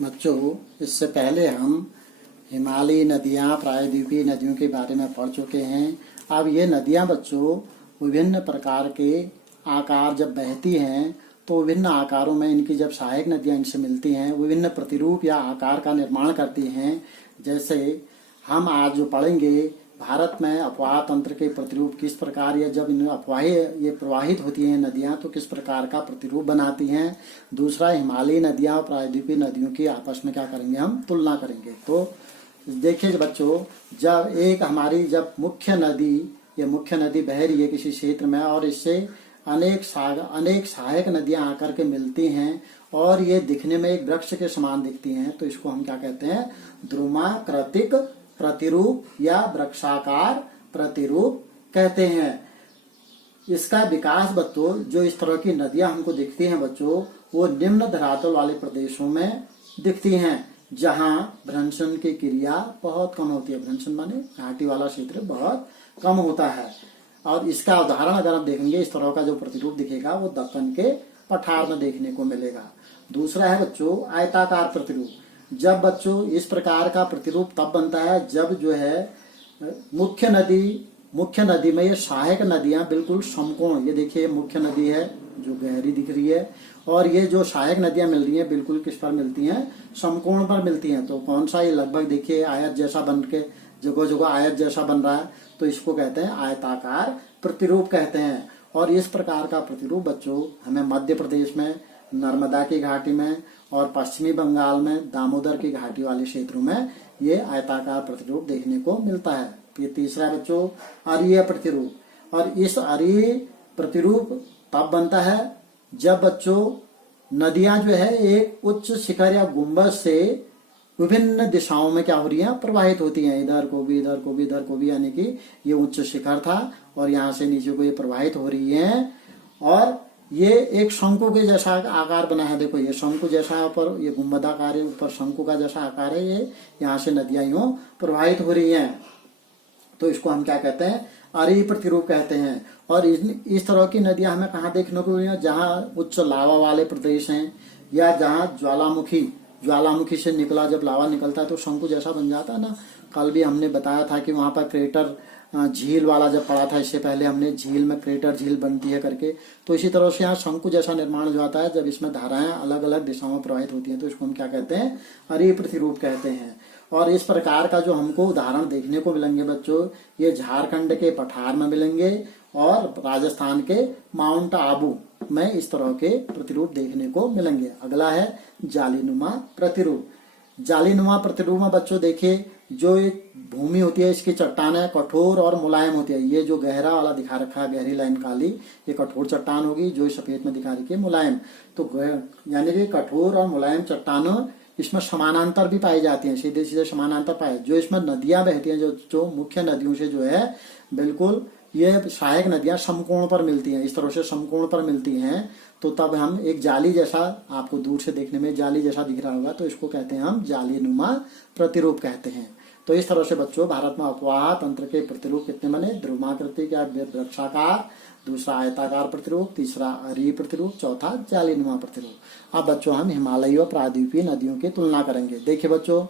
बच्चों, इससे पहले हम हिमालयी नदियाँ, प्रायद्वीपीय नदियों के बारे में पढ़ चुके हैं। अब ये नदियाँ बच्चों विभिन्न प्रकार के आकार जब बहती हैं तो विभिन्न आकारों में इनकी जब सहायक नदियाँ इनसे मिलती हैं विभिन्न प्रतिरूप या आकार का निर्माण करती हैं। जैसे हम आज जो पढ़ेंगे भारत में अफवाह तंत्र के प्रतिरूप किस प्रकार या जब इन अफवाहें ये प्रवाहित होती हैं नदियां तो किस प्रकार का प्रतिरूप बनाती हैं। दूसरा, हिमालयी नदियां और प्रायद्वीपीय नदियों की आपस में क्या करेंगे, हम तुलना करेंगे। तो देखिए बच्चों, जब एक हमारी जब मुख्य नदी बह रही है किसी क्षेत्र में और इससे अनेक सहायक नदियां आकर के मिलती हैं और ये दिखने में एक वृक्ष के समान दिखती हैं, तो इसको हम क्या कहते हैं, ध्रुमाकृतिक प्रतिरूप या वृक्षाकार प्रतिरूप कहते हैं। इसका विकास बच्चों, जो इस तरह की नदियां हमको दिखती हैं बच्चों, वो निम्न धरातल वाले प्रदेशों में दिखती हैं जहां भ्रंशन की क्रिया बहुत कम होती है। भ्रंशन माने घाटी वाला क्षेत्र बहुत कम होता है। और इसका उदाहरण अगर हम देखेंगे, इस तरह का जो प्रतिरूप दिखेगा वो दक्कन के पठार में देखने को मिलेगा। दूसरा है बच्चों आयताकार प्रतिरूप। जब बच्चों इस प्रकार का प्रतिरूप तब बनता है जब जो है मुख्य नदी में ये सहायक नदियां बिल्कुल समकोण, ये देखिए मुख्य नदी है जो गहरी दिख रही है और ये जो सहायक नदियां मिल रही हैं बिल्कुल किस पर मिलती हैं, समकोण पर मिलती हैं। तो कौन सा, ये लगभग देखिए आयत जैसा बन के जगह जगह आयत जैसा बन रहा है, तो इसको कहते हैं आयताकार प्रतिरूप कहते हैं। और इस प्रकार का प्रतिरूप बच्चों हमें मध्य प्रदेश में नर्मदा की घाटी में और पश्चिमी बंगाल में दामोदर की घाटी वाले क्षेत्रों में ये आयताकार प्रतिरूप देखने को मिलता है। ये तीसरा बच्चों अरीय प्रतिरूप। और इस अरीय प्रतिरूप तब बनता है जब बच्चों नदियां जो है एक उच्च शिखर या गुंबद से विभिन्न दिशाओं में क्या हो रही हैं, प्रवाहित होती हैं। इधर को भी, इधर को भी, इधर को भी, यानी कि ये उच्च शिखर था और यहाँ से नीचे को ये प्रवाहित हो रही हैं और ये एक शंकु के जैसा आकार बना है। देखो ये शंकु जैसा, ऊपर ये गुंबदाकार है, ऊपर शंकु का जैसा आकार है। ये यहाँ से नदियां यूं प्रवाहित हो रही हैं, तो इसको हम क्या कहते हैं, अरीय प्रतिरूप कहते हैं। और इस तरह की नदियां हमें कहाँ देखने को मिली, जहाँ उच्च लावा वाले प्रदेश हैं या जहाँ ज्वालामुखी से निकला, जब लावा निकलता है तो शंकु जैसा बन जाता है ना। कल भी हमने बताया था कि वहां पर क्रेटर झील वाला जब पड़ा था, इससे पहले हमने झील में क्रेटर झील बनती है करके, तो इसी तरह से यहाँ शंकु जैसा निर्माण हो जाता है जब इसमें धाराएं अलग अलग दिशाओं में प्रवाहित होती हैं, तो इसको हम क्या कहते हैं, अरीय प्रतिरूप कहते हैं। और इस प्रकार का जो हमको उदाहरण देखने को मिलेंगे बच्चों, ये झारखंड के पठार में मिलेंगे और राजस्थान के माउंट आबू में इस तरह के प्रतिरूप देखने को मिलेंगे। अगला है जालीनुमा प्रतिरूप। जालीनुमा प्रतिरूप में बच्चों देखिए, जो भूमि होती है इसकी चट्टानें कठोर और मुलायम होती है। ये जो गहरा वाला दिखा रखा है, गहरी लाइन काली, ये कठोर चट्टान होगी, जो सफेद में दिखा रखी है मुलायम। तो यानी कि कठोर और मुलायम चट्टानों इसमें समानांतर भी पाई जाती हैं, सीधे सीधे समानांतर पाए। जो इसमें नदियां बहती हैं, जो मुख्य नदियों से जो है बिल्कुल ये सहायक नदियां समकोण पर मिलती हैं, इस तरह से समकोण पर मिलती हैं, तो तब हम एक जाली जैसा, आपको दूर से देखने में जाली जैसा दिख रहा होगा, तो इसको कहते हैं हम जालीनुमा प्रतिरूप कहते हैं। तो इस तरह से बच्चों भारत में अफवाह तंत्र के प्रतिरूप कितने बने, ध्रुमाकृतिक या वृक्षाकार, दूसरा आयताकार प्रतिरूप, तीसरा अरीय प्रतिरूप, चौथा जालीनुमा प्रतिरूप। अब बच्चों हम हिमालयी और प्रायद्वीपीय नदियों की तुलना करेंगे। देखिए बच्चों,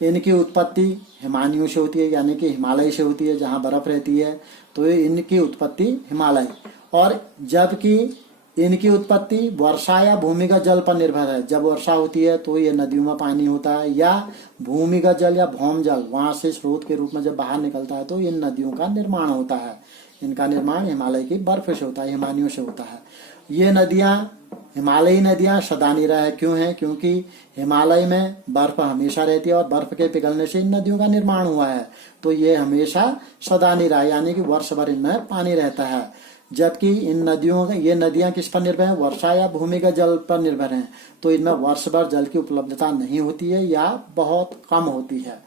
इनकी उत्पत्ति हिमानियों से होती है, यानी कि हिमालय से होती है जहाँ बर्फ रहती है, तो इनकी उत्पत्ति हिमालय। और जबकि इनकी उत्पत्ति वर्षा या भूमिगत जल पर निर्भर है। जब वर्षा होती है तो ये नदियों में पानी होता है, या भूमिगत जल या भौम जल वहां से स्रोत के रूप में जब बाहर निकलता है तो इन नदियों का निर्माण होता है। इनका निर्माण हिमालय की बर्फ से होता है, हिमानियों से होता है। ये नदियां, हिमालयी नदियां सदानीरा है। क्यों है? क्योंकि हिमालय में बर्फ हमेशा रहती है और बर्फ के पिघलने से इन नदियों का निर्माण हुआ है, तो ये हमेशा सदानीरा यानी कि वर्ष भर इनमें पानी रहता है। जबकि ये नदियां किस पर निर्भर हैं, वर्षा या भूमिगत जल पर निर्भर हैं, तो इनमें वर्ष भर जल की उपलब्धता नहीं होती है या बहुत कम होती है।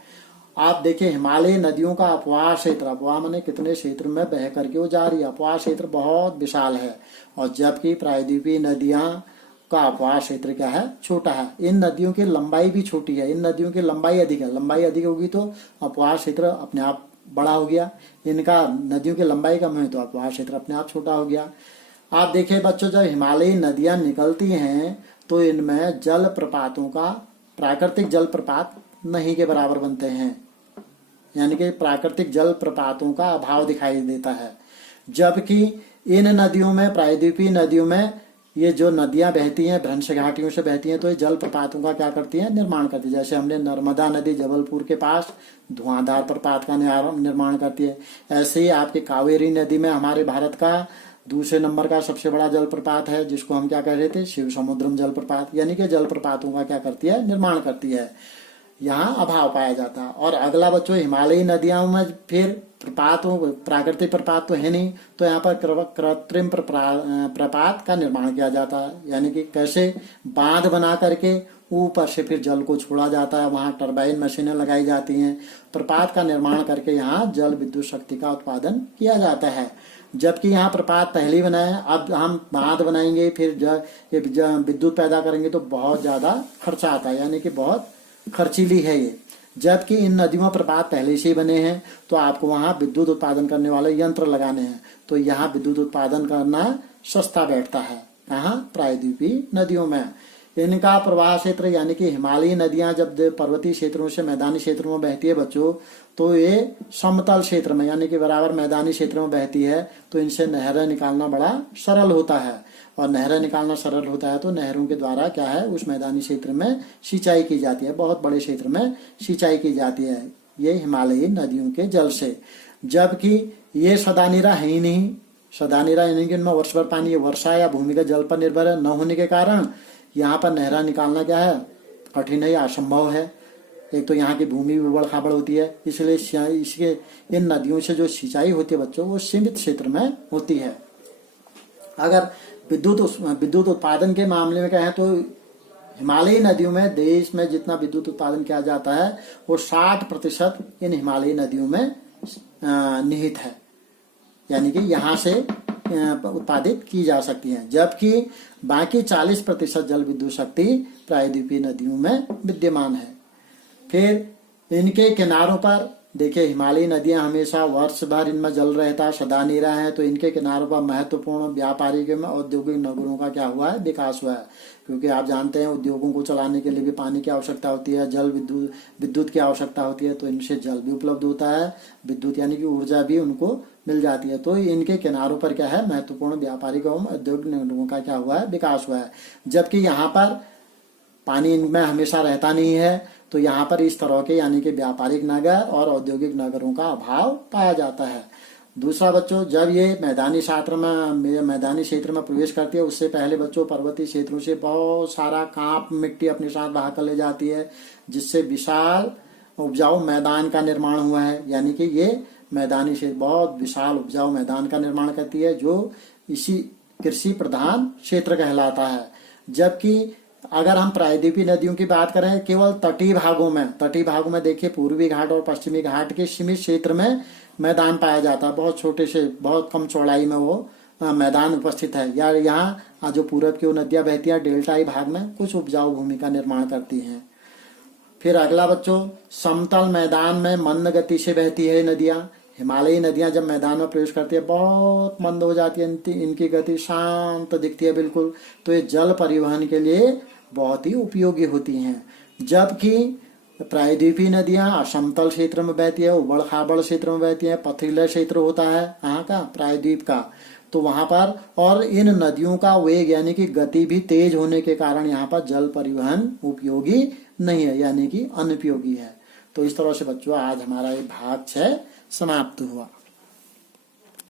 आप देखिए हिमालयी नदियों का अपवाह क्षेत्र, अपवाह माने कितने क्षेत्र में बह करके वो जा रही है, अपवाह क्षेत्र बहुत विशाल है। और जबकि प्रायद्वीपीय नदियां का अपवाह क्षेत्र क्या है, छोटा है। इन नदियों की लंबाई भी छोटी है, इन नदियों की लंबाई अधिक है। लंबाई अधिक होगी तो अपवाह क्षेत्र अपने आप बड़ा हो गया, इनका नदियों की लंबाई कम है तो अपवाह क्षेत्र अपने आप छोटा हो गया। आप देखिए बच्चों, जब हिमालयी नदियां निकलती हैं तो इनमें जल प्रपातों का प्राकृतिक जल प्रपात नहीं के बराबर बनते हैं, यानी कि प्राकृतिक जल प्रपातों का अभाव दिखाई देता है। जबकि इन नदियों में, प्रायद्वीपीय नदियों में, ये जो नदियां बहती हैं भ्रंश घाटियों से बहती हैं, तो ये जल प्रपातों का क्या करती हैं, निर्माण करती है। जैसे हमने नर्मदा नदी जबलपुर के पास धुआंधार प्रपात का निर्माण करती है, ऐसे ही आपकी कावेरी नदी में हमारे भारत का दूसरे नंबर का सबसे बड़ा जल प्रपात है, जिसको हम क्या कह रहे थे, शिव समुद्रम जल प्रपात, यानी कि जल प्रपातों का क्या करती है, निर्माण करती है। यहाँ अभाव पाया जाता है। और अगला बच्चों, हिमालयी नदियों में फिर प्रपातों, प्राकृतिक प्रपात तो है नहीं, तो यहाँ पर कृत्रिम प्रपात का निर्माण किया जाता है। यानी कि कैसे, बांध बना करके ऊपर से फिर जल को छोड़ा जाता है, वहां टरबाइन मशीनें लगाई जाती हैं, प्रपात का निर्माण करके यहाँ जल विद्युत शक्ति का उत्पादन किया जाता है। जबकि यहाँ प्रपात पहले ही बनाए, अब हम बांध बनाएंगे, फिर विद्युत पैदा करेंगे तो बहुत ज्यादा खर्चा आता है, यानी कि बहुत खर्चीली है ये। जबकि इन नदियों में प्रपात पहले से ही बने हैं, तो आपको वहां विद्युत उत्पादन करने वाले यंत्र लगाने हैं, तो यहाँ विद्युत उत्पादन करना सस्ता बैठता है। कहाँ, प्रायद्वीपीय नदियों में। इनका प्रवाह क्षेत्र, यानी कि हिमालयी नदियां जब पर्वतीय क्षेत्रों से मैदानी क्षेत्रों में बहती है बच्चों, तो ये समतल क्षेत्र में, यानी कि बराबर मैदानी क्षेत्र में बहती है, तो इनसे नहरें निकालना बड़ा सरल होता है। और नहरें निकालना सरल होता है तो नहरों के द्वारा क्या है, उस मैदानी क्षेत्र में सिंचाई की जाती है, बहुत बड़े क्षेत्र में सिंचाई की जाती है ये हिमालयी नदियों के जल से। जबकि ये सदानीरा है ही नहीं, सदानीरा यानी कि इनमें वर्ष भर पानी, वर्षा या भूमिगत जल पर निर्भर न होने के कारण यहाँ पर नहरा निकालना क्या है, कठिन है, असंभव है। एक तो यहाँ की भूमि भी उबड़ खाबड़ होती है, इसलिए इसके इन नदियों से जो सिंचाई होती है बच्चों, वो सीमित क्षेत्र में होती है। अगर विद्युत उत्पादन के मामले में कहें तो हिमालयी नदियों में, देश में जितना विद्युत उत्पादन किया जाता है वो 60% इन हिमालयी नदियों में निहित है, यानी कि यहाँ से उत्पादित की जा सकती है। जबकि बाकी 40% जल विद्युत शक्ति प्रायद्वीपीय नदियों में विद्यमान है। फिर इनके किनारों पर देखिए, हिमालयी नदियां हमेशा वर्ष भर इनमें जल रहता, सदा नीरा है, तो इनके किनारों पर महत्वपूर्ण व्यापारिक में औद्योगिक नगरों का क्या हुआ है, विकास हुआ है। क्योंकि आप जानते हैं उद्योगों को चलाने के लिए भी पानी की आवश्यकता होती है, जल विद्युत की आवश्यकता होती है, तो इनसे जल भी उपलब्ध होता है, विद्युत यानी कि ऊर्जा भी उनको मिल जाती है। तो इनके किनारों पर क्या है, महत्वपूर्ण व्यापारिक एवं औद्योगिक नगरों का क्या हुआ है, विकास हुआ है। जबकि यहाँ पर पानी इनमें हमेशा रहता नहीं है, तो यहाँ पर इस तरह के यानी कि व्यापारिक नगर और औद्योगिक नगरों का अभाव पाया जाता है। दूसरा बच्चों, जब ये मैदानी क्षेत्र में प्रवेश करती है, उससे पहले बच्चों पर्वतीय क्षेत्रों से बहुत सारा कांप मिट्टी अपने साथ बहा कर ले जाती है, जिससे विशाल उपजाऊ मैदान का निर्माण हुआ है। यानी कि ये मैदानी क्षेत्र बहुत विशाल उपजाऊ मैदान का निर्माण करती है, जो इसी कृषि प्रधान क्षेत्र कहलाता है। जबकि अगर हम प्रायद्वीपीय नदियों की बात करें, केवल तटीय भागों में देखिए, पूर्वी घाट और पश्चिमी घाट के सीमित क्षेत्र में मैदान पाया जाता है, बहुत छोटे से, बहुत कम चौड़ाई में वो मैदान उपस्थित है। या यहाँ जो पूरब की नदियां बहती हैं, डेल्टाई भाग में कुछ उपजाऊ भूमि का निर्माण करती हैं। फिर अगला बच्चों, समतल मैदान में मंद गति से बहती है नदियां। हिमालयी नदियां जब मैदान में प्रवेश करती है बहुत मंद हो जाती है, इनकी गति शांत दिखती है बिल्कुल, तो ये जल परिवहन के लिए बहुत ही उपयोगी होती हैं। जबकि प्रायद्वीपीय नदियां असमतल क्षेत्र में बहती है, उबड़ खाबड़ क्षेत्र में बहती है, पथरीला क्षेत्र होता है यहाँ का, प्रायद्वीप का, तो वहां पर, और इन नदियों का वेग यानी कि गति भी तेज होने के कारण यहाँ पर जल परिवहन उपयोगी नहीं है, यानी कि अनुपयोगी है। तो इस तरह से बच्चों आज हमारा ये भाग 6 समाप्त हुआ।